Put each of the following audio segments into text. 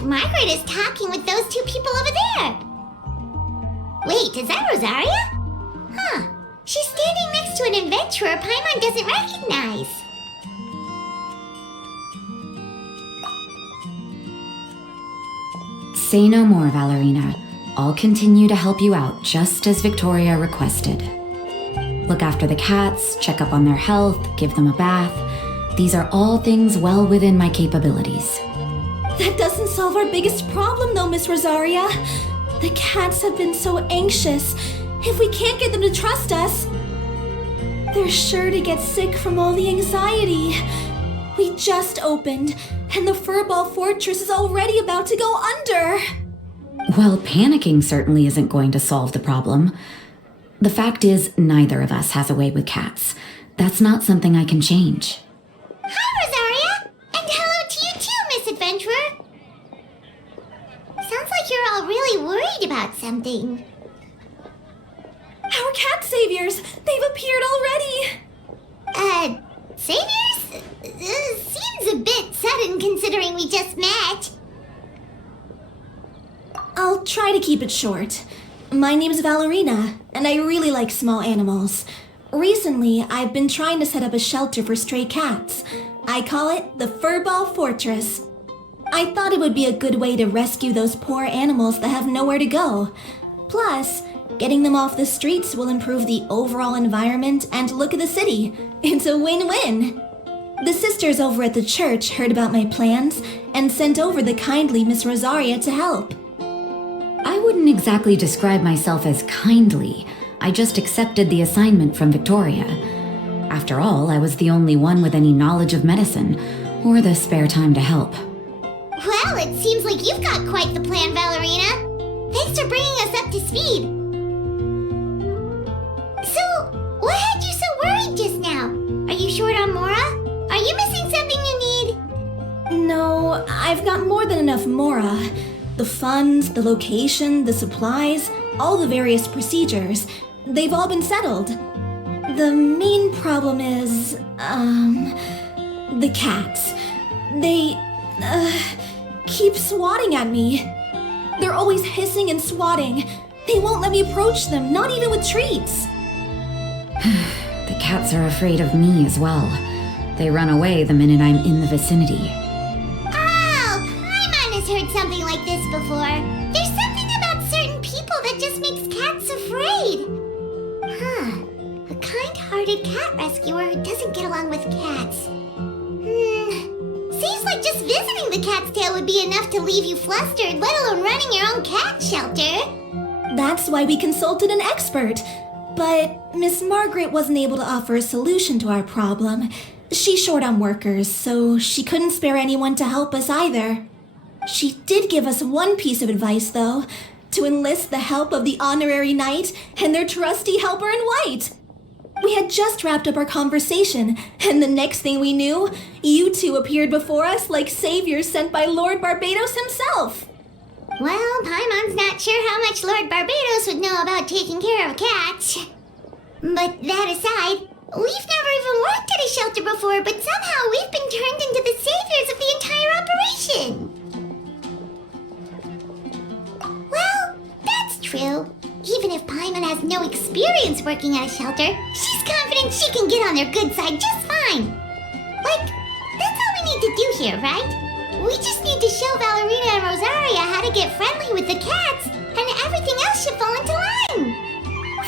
like Margaret is talking with those two people over there. Wait, is that Rosaria? Huh. She's standing next to an adventurer Paimon doesn't recognize. Say no more, Valerina. I'll continue to help you out, just as Victoria requested. Look after the cats, check up on their health, give them a bath. These are all things well within my capabilities. That doesn't solve our biggest problem, though, Miss Rosaria. The cats have been so anxious. If we can't get them to trust us, they're sure to get sick from all the anxiety. We just opened, and the Furball Fortress is already about to go under. Well, panicking certainly isn't going to solve the problem. The fact is, neither of us has a way with cats. That's not something I can change. Hi, Rosaria! And hello to you too, Miss Adventurer! Sounds like you're all really worried about something. Our cat saviors! They've appeared already! Saviors? Seems a bit sudden considering we just met. I'll try to keep it short. My name's Valerina, and I really like small animals. Recently, I've been trying to set up a shelter for stray cats. I call it the Furball Fortress. I thought it would be a good way to rescue those poor animals that have nowhere to go. Plus, getting them off the streets will improve the overall environment and look of the city. It's a win-win. The sisters over at the church heard about my plans and sent over the kindly Miss Rosaria to help. I wouldn't exactly describe myself as kindly. I just accepted the assignment from Victoria. After all, I was the only one with any knowledge of medicine, or the spare time to help. Well, it seems like you've got quite the plan, Valerina. Thanks for bringing us up to speed. So, what had you so worried just now? Are you short on Mora? Are you missing something you need? No, I've got more than enough Mora. The funds, the location, the supplies, all the various procedures, they've all been settled. The main problem is, the cats. They, keep swatting at me. They're always hissing and swatting. They won't let me approach them, not even with treats. The cats are afraid of me as well. They run away the minute I'm in the vicinity. Oh, Paimon has heard something like this before. There's something about certain people that just makes cats afraid. Huh. A kind-hearted cat rescuer who doesn't get along with cats. Seems like just visiting the cat's tail would be enough to leave you flustered, let alone running your own cat shelter. That's why we consulted an expert. But Miss Margaret wasn't able to offer a solution to our problem. She's short on workers, so she couldn't spare anyone to help us either. She did give us one piece of advice, though, to enlist the help of the Honorary Knight and their trusty helper in white. We had just wrapped up our conversation, and the next thing we knew, you two appeared before us like saviors sent by Lord Barbados himself. Well, Paimon's not sure how much Lord Barbados would know about taking care of cats. But that aside, we've never even worked at a shelter before, but somehow we've been turned into the saviors of the entire operation. Well, that's true. Even if Paimon has no experience working at a shelter, she's confident she can get on their good side just fine. Like, that's all we need to do here, right? We just need to show Valerina and Rosaria how to get friendly with the cats, and everything else should fall into line.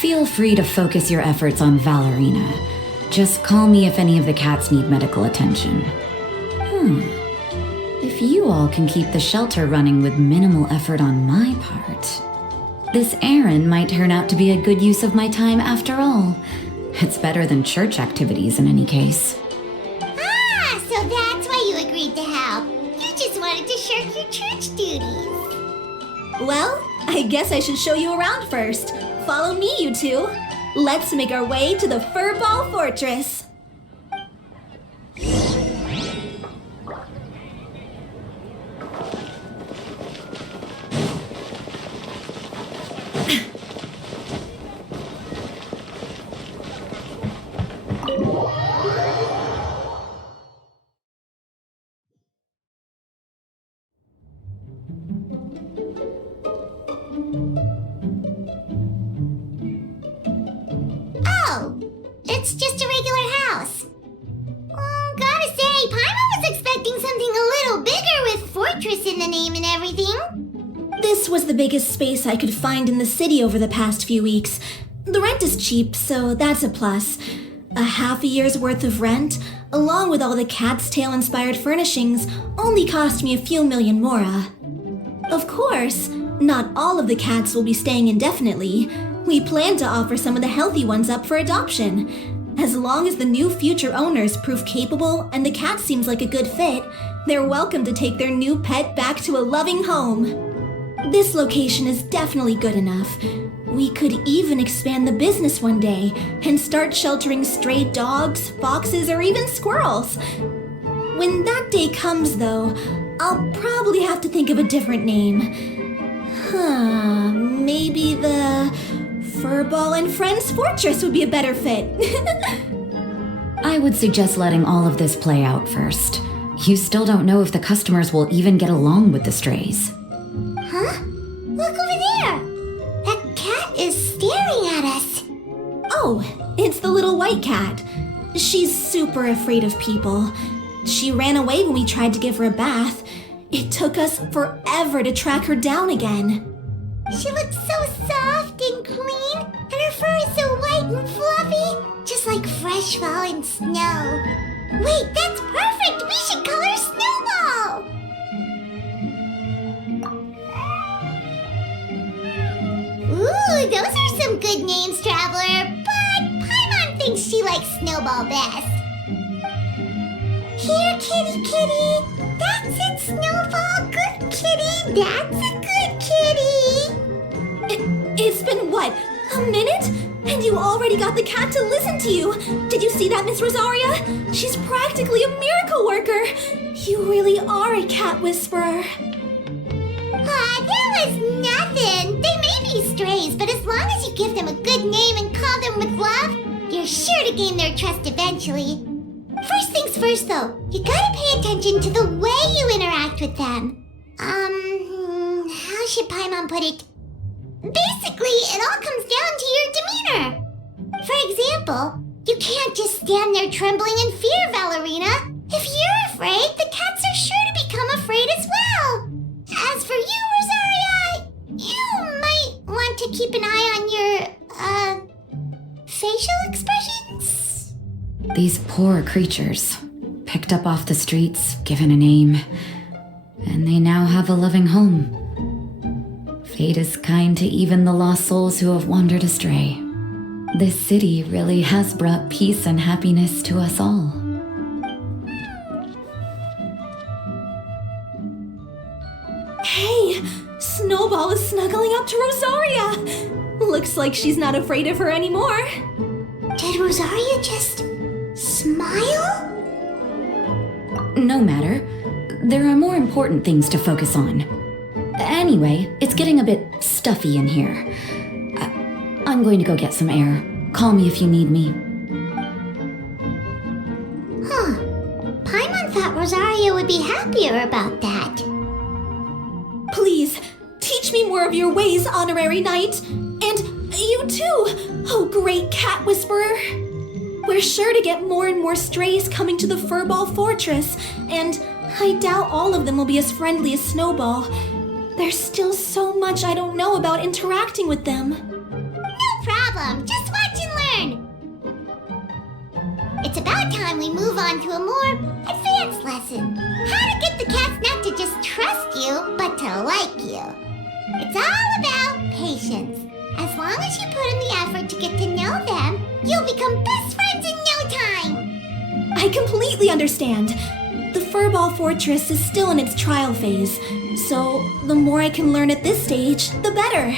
Feel free to focus your efforts on Valerina. Just call me if any of the cats need medical attention. If you all can keep the shelter running with minimal effort on my part, this errand might turn out to be a good use of my time after all. It's better than church activities in any case. Ah, so that's why you agreed to help. You just wanted to shirk your church duties. Well, I guess I should show you around first. Follow me, you two. Let's make our way to the Furball Fortress. it's just a regular house. Gotta say, Paimon was expecting something a little bigger with Fortress in the name and everything. This was the biggest space I could find in the city over the past few weeks. The rent is cheap, so that's a plus. A half a year's worth of rent, along with all the Cat's Tail-inspired furnishings, only cost me a few million mora. Of course, not all of the cats will be staying indefinitely. We plan to offer some of the healthy ones up for adoption. As long as the new future owners prove capable and the cat seems like a good fit, they're welcome to take their new pet back to a loving home. This location is definitely good enough. We could even expand the business one day and start sheltering stray dogs, foxes, or even squirrels. When that day comes, though, I'll probably have to think of a different name. Maybe the Furball and Friends Fortress would be a better fit. I would suggest letting all of this play out first. You still don't know if the customers will even get along with the strays. Huh? Look over there! That cat is staring at us. Oh, it's the little white cat. She's super afraid of people. She ran away when we tried to give her a bath. It took us forever to track her down again. She looks so soft and clean, and her fur is so white and fluffy, just like fresh fallen snow. Wait, that's perfect! We should call her Snowball! Ooh, those are some good names, Traveler, but Paimon thinks she likes Snowball best. Here, kitty kitty! That's it, Snowball! Good kitty! That's a good kitty! It's been what, a minute? And you already got the cat to listen to you! Did you see that, Miss Rosaria? She's practically a miracle worker! You really are a cat whisperer. That was nothing! They may be strays, but as long as you give them a good name and call them with love, you're sure to gain their trust eventually. First things first, though, you gotta pay attention to the way you interact with them. How should Paimon put it? Basically, it all comes down to your demeanor. For example, you can't just stand there trembling in fear, Valerina. If you're afraid, the cats are sure to become afraid as well. As for you, Rosaria, you might want to keep an eye on your, facial expressions. These poor creatures, picked up off the streets, given a name, and they now have a loving home. Fate is kind to even the lost souls who have wandered astray. This city really has brought peace and happiness to us all. Hey, Snowball is snuggling up to Rosaria. Looks like she's not afraid of her anymore. Did Rosaria just smile? No matter. There are more important things to focus on. Anyway, it's getting a bit stuffy in here. I'm going to go get some air. Call me if you need me. Paimon thought Rosaria would be happier about that. Please, teach me more of your ways, Honorary Knight. And you too, oh great cat whisperer. We're sure to get more and more strays coming to the Furball Fortress, and I doubt all of them will be as friendly as Snowball. There's still so much I don't know about interacting with them. No problem. Just watch and learn. It's about time we move on to a more advanced lesson. How to get the cats not to just trust you, but to like you. It's all about patience. As long as you put in the effort to get to know them, you'll become best friends in no time. I completely understand. The Furball Fortress is still in its trial phase, so the more I can learn at this stage, the better.